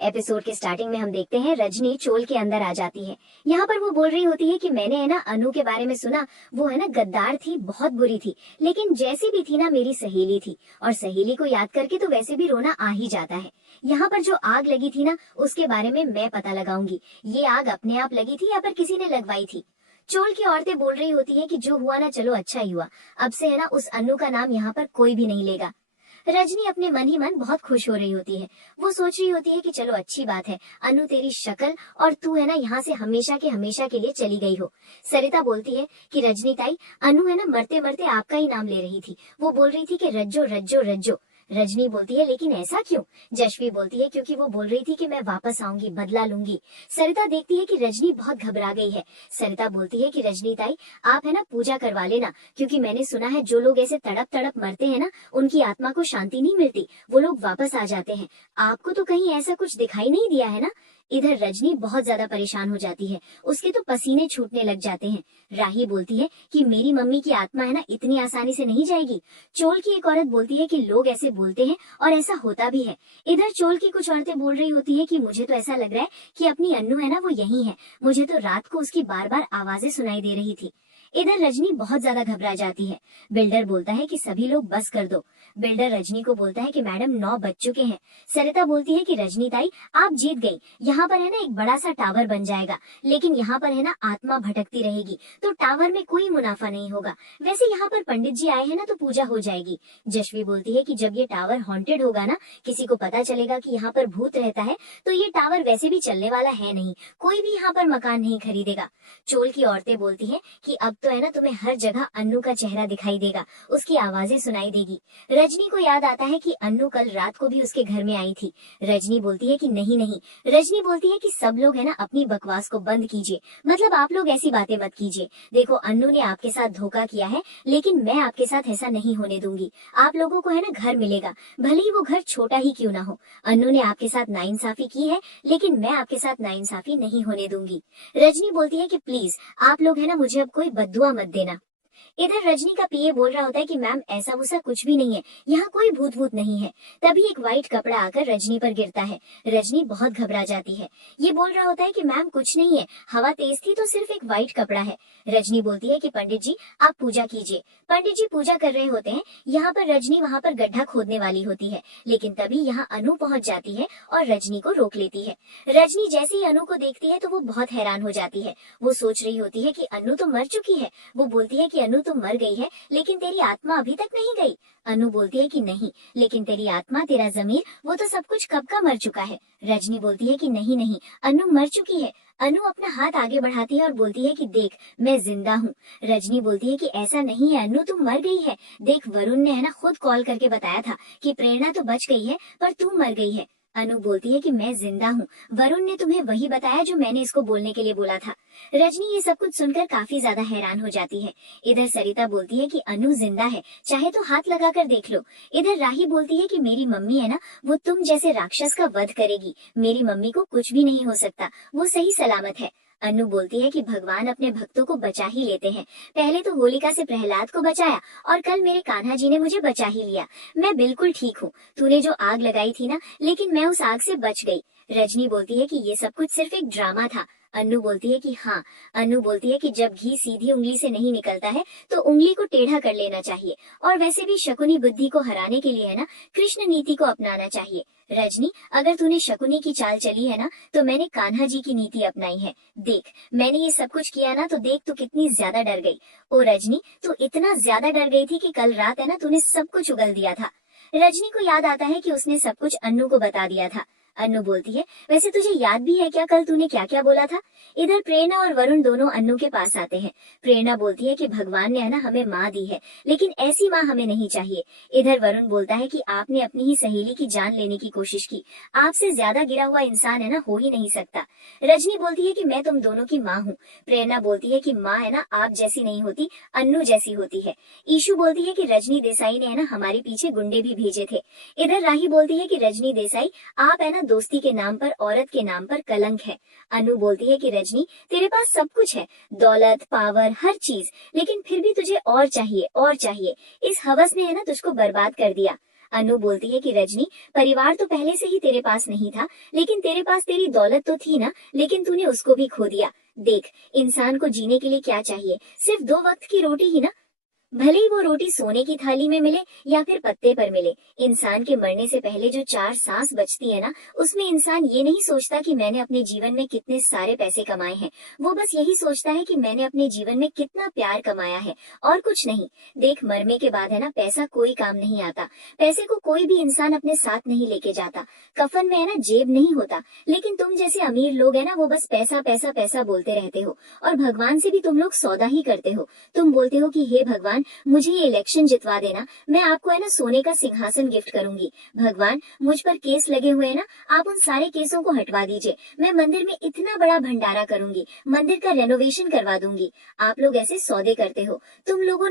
Episode के starting में हम देखते हैं रजनी चोल के अंदर आ जाती है। यहाँ पर वो बोल रही होती है कि मैंने है ना अनु के बारे में सुना, वो है ना गद्दार थी, बहुत बुरी थी, लेकिन जैसी भी थी ना मेरी सहेली थी, और सहेली को याद करके तो वैसे भी रोना आ ही जाता है। यहाँ पर जो आग लगी थी ना उसके बारे में मैं पता लगाऊंगी, ये आग अपने आप लगी थी या फिर किसी ने लगवाई थी। चोल की औरतें बोल रही होती है कि जो हुआ ना चलो अच्छा ही हुआ, अब से है ना उस अनु का नाम यहाँ पर कोई भी नहीं लेगा। रजनी अपने मन ही मन बहुत खुश हो रही होती है। वो सोच रही होती है कि चलो अच्छी बात है, अनु तेरी शक्ल और तू है ना यहाँ से हमेशा के लिए चली गई हो। सरिता बोलती है कि रजनी ताई, अनु है ना मरते मरते आपका ही नाम ले रही थी, वो बोल रही थी कि रज्जो रज्जो रज्जो। रजनी बोलती है लेकिन ऐसा क्यों? जशवी बोलती है क्योंकि वो बोल रही थी कि मैं वापस आऊंगी, बदला लूंगी। सरिता देखती है कि रजनी बहुत घबरा गई है। सरिता बोलती है कि रजनी ताई आप है ना पूजा करवा लेना, क्योंकि मैंने सुना है जो लोग ऐसे तड़प तड़प मरते हैं ना उनकी आत्मा को शांति नहीं मिलती, वो लोग वापस आ जाते हैं। आपको तो कहीं ऐसा कुछ दिखाई नहीं दिया है ना? इधर रजनी बहुत ज्यादा परेशान हो जाती है, उसके तो पसीने छूटने लग जाते हैं। राही बोलती है कि मेरी मम्मी की आत्मा है ना इतनी आसानी से नहीं जाएगी। चोल की एक औरत बोलती है कि लोग ऐसे बोलते हैं और ऐसा होता भी है। इधर चोल की कुछ औरतें बोल रही होती है कि मुझे तो ऐसा लग रहा है कि अपनी अन्नू है ना वो यही है, मुझे तो रात को उसकी बार बार आवाजें सुनाई दे रही थी। इधर रजनी बहुत ज्यादा घबरा जाती है। बिल्डर बोलता है कि सभी लोग बस कर दो। बिल्डर रजनी को बोलता है कि मैडम 9 बज चुके हैं। सरिता बोलती है कि रजनी ताई आप जीत गई, यहाँ पर है ना एक बड़ा सा टावर बन जाएगा, लेकिन यहाँ पर है ना आत्मा भटकती रहेगी, तो टावर में कोई मुनाफा नहीं होगा। वैसे यहाँ पर पंडित जी आए हैं ना तो पूजा हो जाएगी। जशवी बोलती है कि जब ये टावर हॉन्टेड होगा ना, किसी को पता चलेगा कि यहाँ पर भूत रहता है, तो ये टावर वैसे भी चलने वाला है नहीं, कोई भी यहाँ पर मकान नहीं खरीदेगा। चोल की औरतें बोलती है कि अब तो है ना तुम्हें हर जगह अन्नू का चेहरा दिखाई देगा, उसकी आवाजें सुनाई देगी। रजनी को याद आता है कि अन्नू कल रात को भी उसके घर में आई थी। रजनी बोलती है कि नहीं नहीं। रजनी बोलती है कि सब लोग है ना अपनी बकवास को बंद कीजिए, मतलब आप लोग ऐसी बातें मत कीजिए। देखो अन्नू ने आपके साथ धोखा किया है, लेकिन मैं आपके साथ ऐसा नहीं होने दूंगी। आप लोगों को है ना घर मिलेगा, भले ही वो घर छोटा ही क्यों ना हो। अन्नू ने आपके साथ नाइंसाफी की है, लेकिन मैं आपके साथ नाइंसाफी नहीं होने दूंगी। रजनी बोलती है कि प्लीज आप लोग है ना मुझे अब कोई बद्दुआ मत देना। इधर रजनी का पीए बोल रहा होता है कि मैम ऐसा वैसा कुछ भी नहीं है, यहाँ कोई भूत भूत नहीं है। तभी एक व्हाइट कपड़ा आकर रजनी पर गिरता है। रजनी बहुत घबरा जाती है। ये बोल रहा होता है कि मैम कुछ नहीं है, हवा तेज थी तो सिर्फ एक व्हाइट कपड़ा है। रजनी बोलती है कि पंडित जी आप पूजा कीजिए। पंडित जी पूजा कर रहे होते हैं। यहाँ पर रजनी वहाँ पर गड्ढा खोदने वाली होती है, लेकिन तभी यहाँ अनु पहुंच जाती है और रजनी को रोक लेती है। रजनी जैसे ही अनु को देखती है तो वो बहुत हैरान हो जाती है। वो सोच रही होती है कि अनु तो मर चुकी है। वो बोलती है कि अनु तो मर गई है, लेकिन तेरी आत्मा अभी तक नहीं गई। अनु बोलती है कि नहीं, लेकिन तेरी आत्मा तेरा जमीर वो तो सब कुछ कब का मर चुका है। रजनी बोलती है कि नहीं नहीं, अनु मर चुकी है। अनु अपना हाथ आगे बढ़ाती है और बोलती है कि देख मैं जिंदा हूँ। रजनी बोलती है कि ऐसा नहीं है अनु, तुम मर गई है। देख वरुण ने है ना खुद कॉल करके बताया था कि प्रेरणा तो बच गई है पर तू मर गई है। अनु बोलती है कि मैं जिंदा हूँ, वरुण ने तुम्हें वही बताया जो मैंने इसको बोलने के लिए बोला था। रजनी ये सब कुछ सुनकर काफी ज्यादा हैरान हो जाती है। इधर सरिता बोलती है कि अनु जिंदा है, चाहे तो हाथ लगा कर देख लो। इधर राही बोलती है कि मेरी मम्मी है ना वो तुम जैसे राक्षस का वध करेगी, मेरी मम्मी को कुछ भी नहीं हो सकता, वो सही सलामत है। अनु बोलती है कि भगवान अपने भक्तों को बचा ही लेते हैं, पहले तो होलिका से प्रहलाद को बचाया और कल मेरे कान्हा जी ने मुझे बचा ही लिया। मैं बिल्कुल ठीक हूँ, तूने जो आग लगाई थी ना, लेकिन मैं उस आग से बच गई। रजनी बोलती है कि ये सब कुछ सिर्फ एक ड्रामा था। अनु बोलती है कि हाँ। अनु बोलती है कि जब घी सीधी उंगली से नहीं निकलता है तो उंगली को टेढ़ा कर लेना चाहिए, और वैसे भी शकुनी बुद्धि को हराने के लिए है ना कृष्ण नीति को अपनाना चाहिए। रजनी अगर तूने शकुनी की चाल चली है ना तो मैंने कान्हा जी की नीति अपनाई है। देख मैंने ये सब कुछ किया ना तो देख तू कितनी ज्यादा डर गई। ओ रजनी तू इतना ज्यादा डर गई थी कि कल रात है ना तूने सब कुछ उगल दिया था। रजनी को याद आता है कि उसने सब कुछ अन्नू को बता दिया था। अन्नू बोलती है वैसे तुझे याद भी है क्या कल तूने क्या क्या बोला था? इधर प्रेरणा और वरुण दोनों अन्नू के पास आते हैं। प्रेरणा बोलती है कि भगवान ने है ना हमें माँ दी है, लेकिन ऐसी माँ हमें नहीं चाहिए। इधर वरुण बोलता है कि आपने अपनी ही सहेली की जान लेने की कोशिश की, आपसे ज्यादा गिरा हुआ इंसान है ना हो ही नहीं सकता। रजनी बोलती है कि मैं तुम दोनों की माँ हूँ। प्रेरणा बोलती है कि माँ है ना आप जैसी नहीं होती, अन्नू जैसी होती है। ईशु बोलती है कि रजनी देसाई ने है ना हमारे पीछे गुंडे भी भेजे थे। इधर राही बोलती है कि रजनी देसाई आप है ना दोस्ती के नाम पर, औरत के नाम पर कलंक है। अनु बोलती है कि रजनी तेरे पास सब कुछ है, दौलत पावर हर चीज, लेकिन फिर भी तुझे और चाहिए और चाहिए। इस हवस ने है ना तुझको बर्बाद कर दिया। अनु बोलती है कि रजनी, परिवार तो पहले से ही तेरे पास नहीं था, लेकिन तेरे पास तेरी दौलत तो थी ना, लेकिन तूने उसको भी खो दिया। देख, इंसान को जीने के लिए क्या चाहिए? सिर्फ 2 वक्त की रोटी ही ना। भले ही वो रोटी सोने की थाली में मिले या फिर पत्ते पर मिले, इंसान के मरने से पहले जो 4 सांस बचती है ना, उसमें इंसान ये नहीं सोचता कि मैंने अपने जीवन में कितने सारे पैसे कमाए हैं। वो बस यही सोचता है कि मैंने अपने जीवन में कितना प्यार कमाया है, और कुछ नहीं। देख, मरने के बाद है ना, पैसा कोई काम नहीं आता। पैसे को कोई भी इंसान अपने साथ नहीं लेके जाता। कफन में है ना जेब नहीं होता। लेकिन तुम जैसे अमीर लोग है ना, वो बस पैसा पैसा पैसा बोलते रहते हो, और भगवान से भी तुम लोग सौदा ही करते हो। तुम बोलते हो कि हे भगवान, मुझे ये इलेक्शन जितवा देना, मैं आपको है ना सोने का सिंहासन गिफ्ट करूंगी। भगवान, मुझ पर केस लगे हुए हैं ना, आप उन सारे केसों को हटवा दीजिए। मैं मंदिर में इतना बड़ा भंडारा करूंगी, मंदिर का रेनोवेशन करवा दूंगी। आप लोग ऐसे सौदे करते हो। तुम लोगों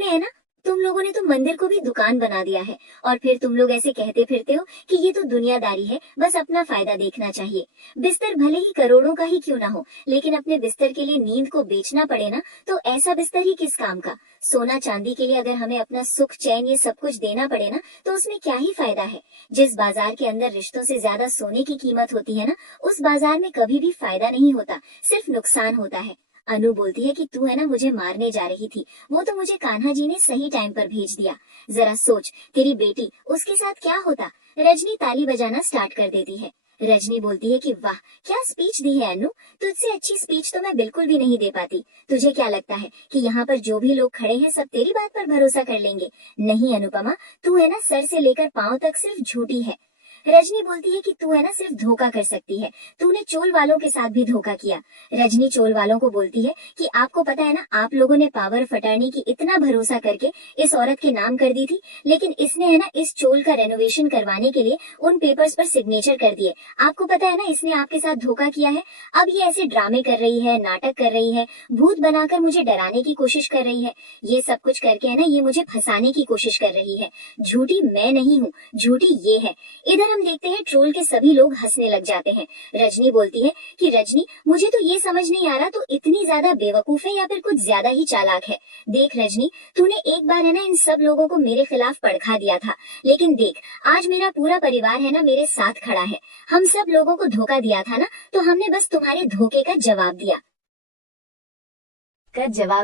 ने तो मंदिर को भी दुकान बना दिया है, और फिर तुम लोग ऐसे कहते फिरते हो कि ये तो दुनियादारी है, बस अपना फायदा देखना चाहिए। बिस्तर भले ही करोड़ों का ही क्यों ना हो, लेकिन अपने बिस्तर के लिए नींद को बेचना पड़े ना, तो ऐसा बिस्तर ही किस काम का? सोना चांदी के लिए अगर हमें अपना सुख चैन ये सब कुछ देना पड़े ना, तो उसमें क्या ही फायदा है? जिस बाजार के अंदर रिश्तों से ज्यादा सोने की कीमत होती है ना, उस बाजार में कभी भी फायदा नहीं होता, सिर्फ नुकसान होता है। अनु बोलती है कि तू है ना मुझे मारने जा रही थी, वो तो मुझे कान्हा जी ने सही टाइम पर भेज दिया। जरा सोच, तेरी बेटी, उसके साथ क्या होता? रजनी ताली बजाना स्टार्ट कर देती है। रजनी बोलती है कि वाह, क्या स्पीच दी है अनु, तुझसे अच्छी स्पीच तो मैं बिल्कुल भी नहीं दे पाती। तुझे क्या लगता है कि यहाँ पर जो भी लोग खड़े हैं सब तेरी बात पर भरोसा कर लेंगे? नहीं अनुपमा, तू है ना सर से लेकर पांव तक सिर्फ झूठी है। रजनी बोलती है कि तू है ना सिर्फ धोखा कर सकती है, तूने चोल वालों के साथ भी धोखा किया। रजनी चोल वालों को बोलती है कि आपको पता है ना, आप लोगों ने पावर ऑफ अटर्नी की इतना भरोसा करके इस औरत के नाम कर दी थी, लेकिन इसने है ना इस चोल का रेनोवेशन करवाने के लिए उन पेपर्स पर सिग्नेचर कर दिए। आपको पता है ना, इसने आपके साथ धोखा किया है। अब ये ऐसे ड्रामे कर रही है, नाटक कर रही है, भूत बनाकर मुझे डराने की कोशिश कर रही है। ये सब कुछ करके है ना, ये मुझे फंसाने की कोशिश कर रही है। झूठी मैं नहीं हूँ, झूठी ये है। इधर हम देखते हैं ट्रोल के सभी लोग हंसने लग जाते हैं। रजनी बोलती है कि रजनी, मुझे तो ये समझ नहीं आ रहा, तो इतनी ज्यादा बेवकूफ है या फिर कुछ ज्यादा ही चालाक है। देख रजनी, तूने एक बार है ना इन सब लोगों को मेरे खिलाफ भड़का दिया था, लेकिन देख, आज मेरा पूरा परिवार है ना मेरे साथ खड़ा है। हम सब लोगों को धोखा दिया था ना, तो हमने बस तुम्हारे धोखे का जवाब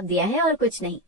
दिया है, और कुछ नहीं।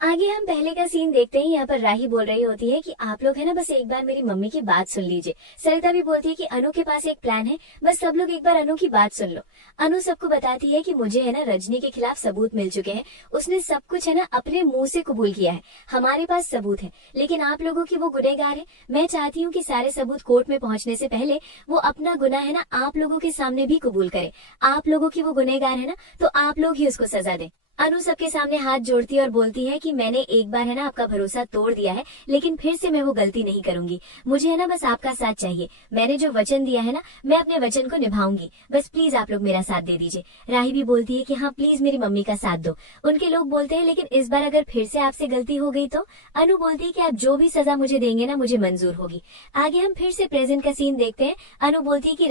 आगे हम पहले का सीन देखते हैं। यहाँ पर राही बोल रही होती है कि आप लोग है ना बस एक बार मेरी मम्मी की बात सुन लीजिए। सरिता भी बोलती है कि अनु के पास एक प्लान है, बस सब लोग एक बार अनु की बात सुन लो। अनु सबको बताती है कि मुझे है ना रजनी के खिलाफ सबूत मिल चुके हैं, उसने सब कुछ है ना अपने मुंह से कबूल किया है। हमारे पास सबूत है, लेकिन आप लोगों की वो गुनहगार है। मैं चाहती हूँ कि सारे सबूत कोर्ट में पहुंचने से पहले वो अपना गुनाह है ना आप लोगों के सामने भी कबूल करे। आप लोगों की वो गुनहगार है ना, तो आप लोग ही उसको सजा दें। अनु सबके सामने हाथ जोड़ती है और बोलती है कि मैंने एक बार है ना आपका भरोसा तोड़ दिया है, लेकिन फिर से मैं वो गलती नहीं करूंगी। मुझे है ना बस आपका साथ चाहिए। मैंने जो वचन दिया है ना, मैं अपने वचन को निभाऊंगी। बस प्लीज आप लोग मेरा साथ दे दीजिए। राही भी बोलती है कि हाँ प्लीज मेरी मम्मी का साथ दो। उनके लोग बोलते हैं लेकिन इस बार अगर फिर से आपसे गलती हो गई तो? अनु बोलती है कि आप जो भी सजा मुझे देंगे ना, मुझे मंजूर होगी। आगे हम फिर से प्रेजेंट का सीन देखते हैं। अनु बोलती है कि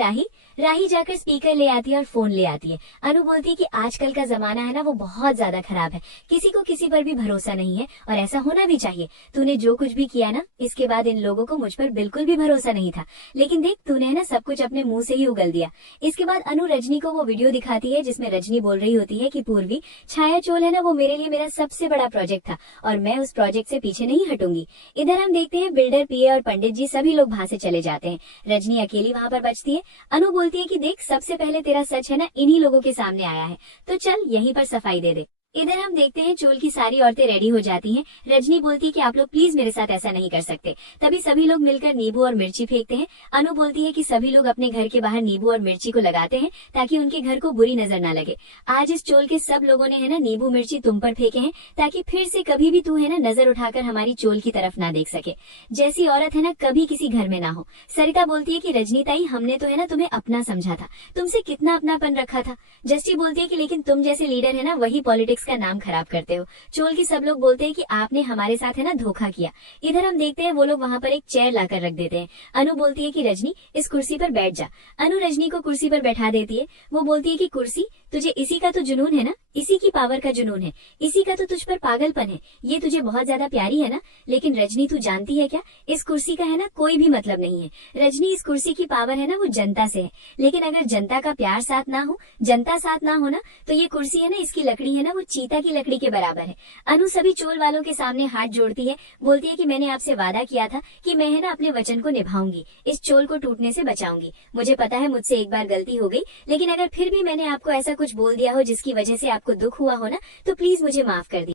राही जाकर स्पीकर ले आती है और फोन ले आती है। अनु बोलती है कि आजकल का जमाना है ना वो बहुत ज्यादा खराब है, किसी को किसी पर भी भरोसा नहीं है, और ऐसा होना भी चाहिए। तूने जो कुछ भी किया ना, इसके बाद इन लोगों को मुझ पर बिल्कुल भी भरोसा नहीं था, लेकिन देख तूने ना सब कुछ अपने मुंह से ही उगल दिया। इसके बाद अनु रजनी को वो वीडियो दिखाती है जिसमें रजनी बोल रही होती है कि पूर्वी, छाया चोल है ना वो मेरे लिए मेरा सबसे बड़ा प्रोजेक्ट था, और मैं उस प्रोजेक्ट से पीछे नहीं हटूंगी। इधर हम देखते हैं बिल्डर, पीए और पंडित जी सभी लोग वहां से चले जाते हैं। रजनी अकेली वहां पर बचती है। अनु बोलती है कि देख, सबसे पहले तेरा सच है ना इन्हीं लोगों के सामने आया है, तो चल यहीं पर सफाई दे दे। इधर हम देखते हैं चोल की सारी औरतें रेडी हो जाती हैं। रजनी बोलती है कि आप लोग प्लीज मेरे साथ ऐसा नहीं कर सकते। तभी सभी लोग मिलकर नींबू और मिर्ची फेंकते हैं। अनु बोलती है कि सभी लोग अपने घर के बाहर नींबू और मिर्ची को लगाते हैं ताकि उनके घर को बुरी नजर ना लगे। आज इस चोल के सब लोगों ने है ना नींबू मिर्ची तुम पर फेंके हैं, ताकि फिर से कभी भी तू है ना नजर उठाकर हमारी चोल की तरफ ना देख सके। जैसी औरत है ना कभी किसी घर में ना हो। सरिता बोलती है कि रजनी ताई, हमने तो है ना तुम्हें अपना समझा था, तुमसे कितना अपनापन रखा था। जस्टी बोलती है कि लेकिन तुम जैसे लीडर है ना वही पॉलिटिक्स का नाम खराब करते हो। चोल की सब लोग बोलते हैं कि आपने हमारे साथ है ना धोखा किया। इधर हम देखते हैं वो लोग वहां पर एक चेयर लाकर रख देते हैं। अनु बोलती है कि रजनी इस कुर्सी पर बैठ जा। अनु रजनी को कुर्सी पर बैठा देती है। वो बोलती है कि कुर्सी तुझे इसी का तो जुनून है ना, इसी की पावर का जुनून है, इसी का तो तुझ पर पागलपन है, ये तुझे बहुत ज्यादा प्यारी है ना। लेकिन रजनी तू जानती है क्या, इस कुर्सी का है ना कोई भी मतलब नहीं है। रजनी इस कुर्सी की पावर है ना वो जनता से है, लेकिन अगर जनता का प्यार साथ ना हो, जनता साथ ना हो ना, तो ये कुर्सी है ना, इसकी लकड़ी है ना वो चीता की लकड़ी के बराबर है। अनु सभी चोल वालों के सामने हाथ जोड़ती है, बोलती है कि मैंने आपसे वादा किया था कि मैं है ना अपने वचन को निभाऊंगी, इस चोल को टूटने से बचाऊंगी। मुझे पता है मुझसे एक बार गलती हो गई, लेकिन अगर फिर भी मैंने आपको ऐसा कुछ बोल दिया हो जिसकी वजह से आपको दुख हुआ हो ना, तो प्लीज मुझे माफ कर दीजिए।